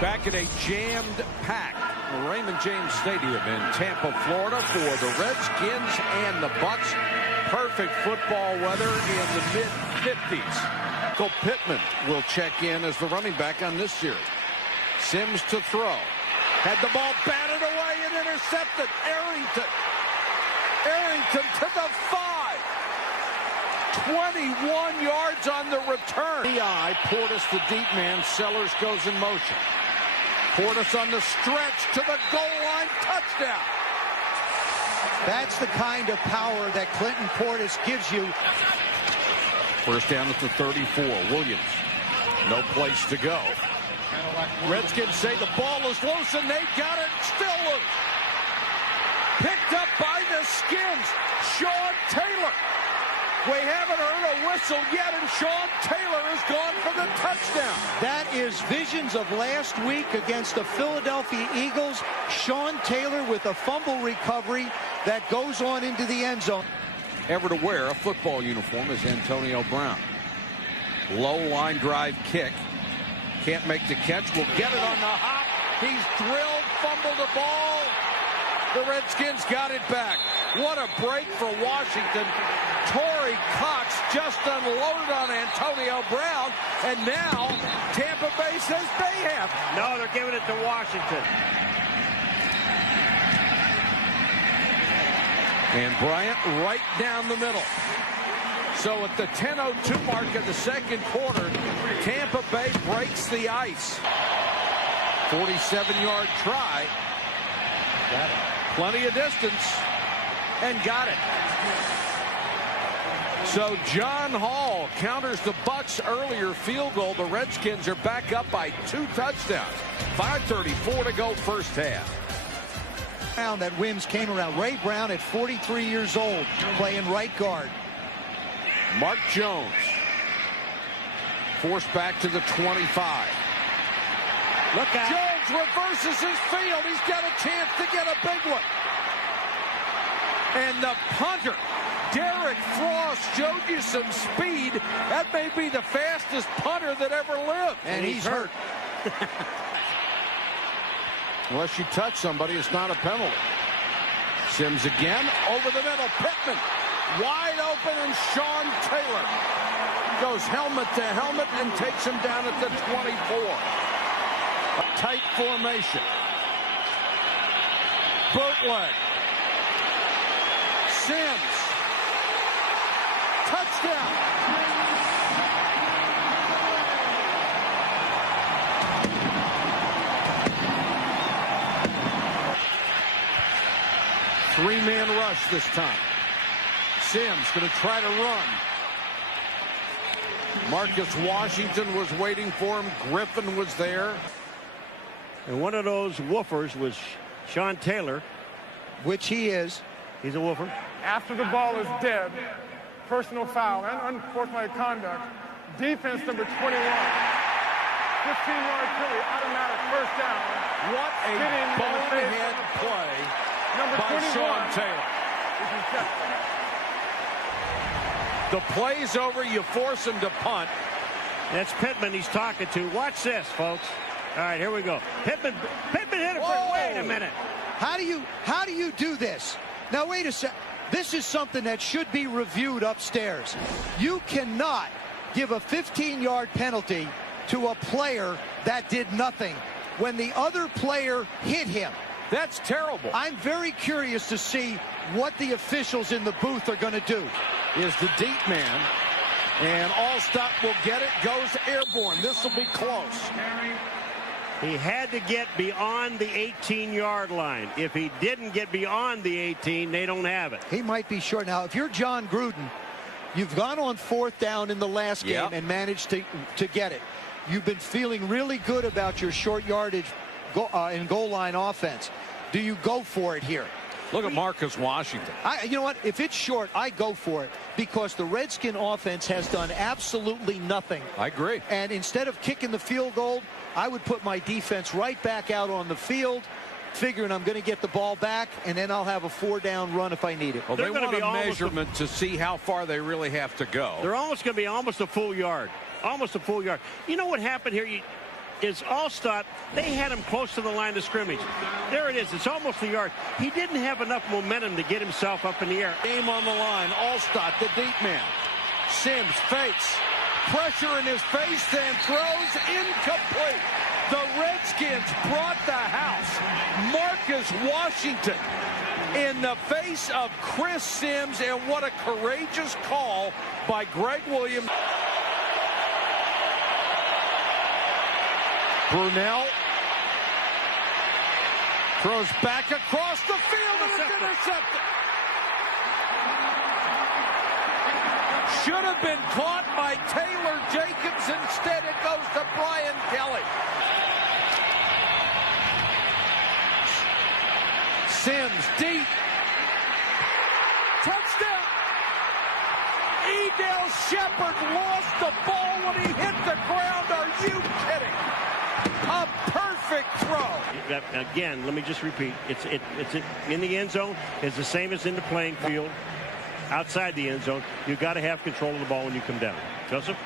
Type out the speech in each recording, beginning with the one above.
Back in a jammed-packed Raymond James Stadium in Tampa, Florida for the Redskins and the Bucs. Perfect football weather in the mid-50s. Michael Pittman will check in as the running back on this series. Sims to throw. Had the ball batted away and intercepted. Arrington to the 5. 21 yards on the return. PI, Portis the deep man. Sellers goes in motion. Portis on the stretch to the goal line. Touchdown. That's the kind of power that Clinton Portis gives you. First down at the 34. Williams. No place to go. Redskins say the ball is loose, and they got it still loose. Picked up by the Skins. Sean Taylor. We haven't heard a whistle yet, and Sean Taylor has gone for the touchdown. That is visions of last week against the Philadelphia Eagles. Sean Taylor with a fumble recovery that goes on into the end zone. Ever to wear a football uniform is Antonio Brown. Low line drive kick. Can't make the catch. Will get it on the hop. He's drilled, fumbled the ball. The Redskins got it back. What a break for Washington. Torrey Cox just unloaded on Antonio Brown, and now Tampa Bay says they have. No, they're giving it to Washington. And Bryant right down the middle. So at the 10:02 mark of the second quarter, Tampa Bay breaks the ice. 47-yard try. Got it. Plenty of distance. And got it. So John Hall counters the Bucs' earlier field goal. The Redskins are back up by 2 touchdowns. 5:34 to go first half. That Wims came around. Ray Brown at 43 years old playing right guard. Mark Jones forced back to the 25. Look out. Jones reverses his field. He's got a chance to get a big one. And the punter, Derek Frost, showed you some speed. That may be the fastest punter that ever lived. And he's hurt. Unless you touch somebody, it's not a penalty. Sims again, over the middle. Pittman, wide open, and Sean Taylor goes helmet to helmet and takes him down at the 24. A tight formation. Bootleg. Sims. Touchdown. Three-man rush this time. Sims going to try to run. Marcus Washington was waiting for him. Griffin was there. And one of those woofers was Sean Taylor. Which he is. He's a woofer. After the ball is dead, personal foul and unsportsmanlike conduct. Defense number 21. 15-yard penalty, automatic first down. What a bonehead play by Sean Taylor. The play's over. You force him to punt. That's Pittman he's talking to. Watch this, folks. All right, here we go. Pittman hit it for. Wait a minute. How do you do this? Now wait a sec. This is something that should be reviewed upstairs. You cannot give a 15-yard penalty to a player that did nothing when the other player hit him. That's terrible. I'm very curious to see what the officials in the booth are going to do. Is the deep man, and Allstott will get it, goes airborne. This will be close. He had to get beyond the 18-yard line. If he didn't get beyond the 18, they don't have it. He might be short. Now, if you're John Gruden, you've gone on 4th down in the last game and managed to get it. You've been feeling really good about your short yardage and goal line offense. Do you go for it here? Look at Marcus Washington. You know what? If it's short, I go for it because the Redskin offense has done absolutely nothing. I agree. And instead of kicking the field goal, I would put my defense right back out on the field, figuring I'm going to get the ball back, and then I'll have a 4-down run if I need it. Well, they want a measurement to see how far they really have to go. They're almost going to be almost a full yard. Almost a full yard. You know what happened here? is Allstott, they had him close to the line of scrimmage. There it is. It's almost a yard. He didn't have enough momentum to get himself up in the air. Game on the line. Allstott, the deep man. Sims fakes. Pressure in his face, then throws incomplete. The Redskins brought the house. Marcus Washington in the face of Chris Sims, and what a courageous call by Greg Williams. Brunell throws back across the field, and it's intercepted. Should have been caught by Taylor Jacobs. Instead, it goes to Brian Kelly. Sims deep. Touchdown. Edel Shepard lost the ball when he hit the ground. Are you kidding? A perfect throw. Again, let me just repeat. It's in the end zone. It's the same as in the playing field. Outside the end zone, you've got to have control of the ball when you come down. Joseph?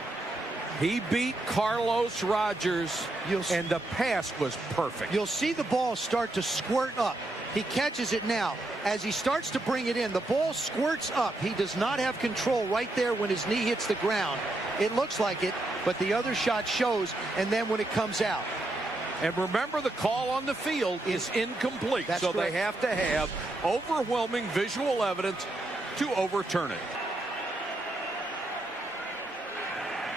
He beat Carlos Rogers, and the pass was perfect. You'll see the ball start to squirt up. He catches it now. As he starts to bring it in, the ball squirts up. He does not have control right there when his knee hits the ground. It looks like it, but the other shot shows, and then when it comes out. And remember, the call on the field is incomplete. That's so correct. They have to have overwhelming visual evidence to overturn it.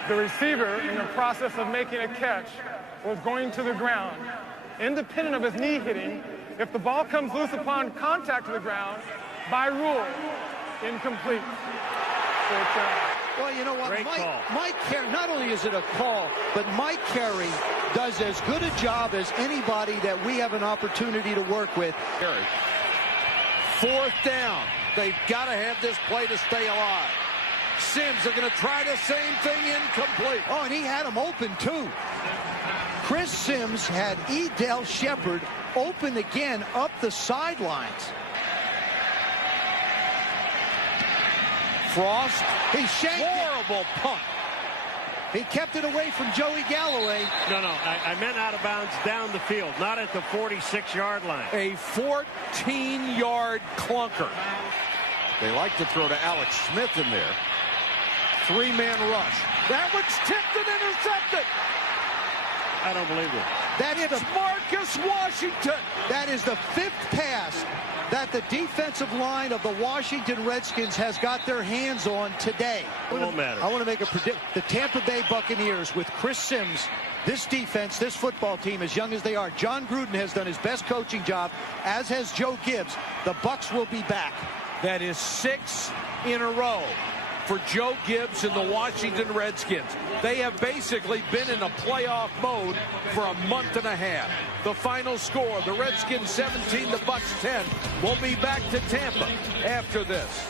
The receiver, in the process of making a catch, was going to the ground. Independent of his knee hitting, if the ball comes loose upon contact to the ground, by rule, incomplete. Well, you know what? Great call. Mike Carey, not only is it a call, but Mike Carey does as good a job as anybody that we have an opportunity to work with. Carey. Fourth down. They've got to have this play to stay alive. Sims are going to try the same thing, incomplete. Oh, and he had him open, too. Chris Sims had Edel Shepard open again up the sidelines. Frost. He shanked it. Horrible punt. He kept it away from Joey Galloway. No, I meant out of bounds down the field, not at the 46-yard line. A 14-yard clunker. They like to throw to Alex Smith in there. Three-man rush. That one's tipped and intercepted. I don't believe it. It's Marcus Washington. That is the fifth pass that the defensive line of the Washington Redskins has got their hands on today. It won't matter. I want to make a prediction. The Tampa Bay Buccaneers with Chris Sims, this defense, this football team, as young as they are, John Gruden has done his best coaching job, as has Joe Gibbs. The Bucs will be back. That is 6 in a row for Joe Gibbs and the Washington Redskins. They have basically been in a playoff mode for a month and a half. The final score, the Redskins 17, the Bucs 10. We'll be back to Tampa after this.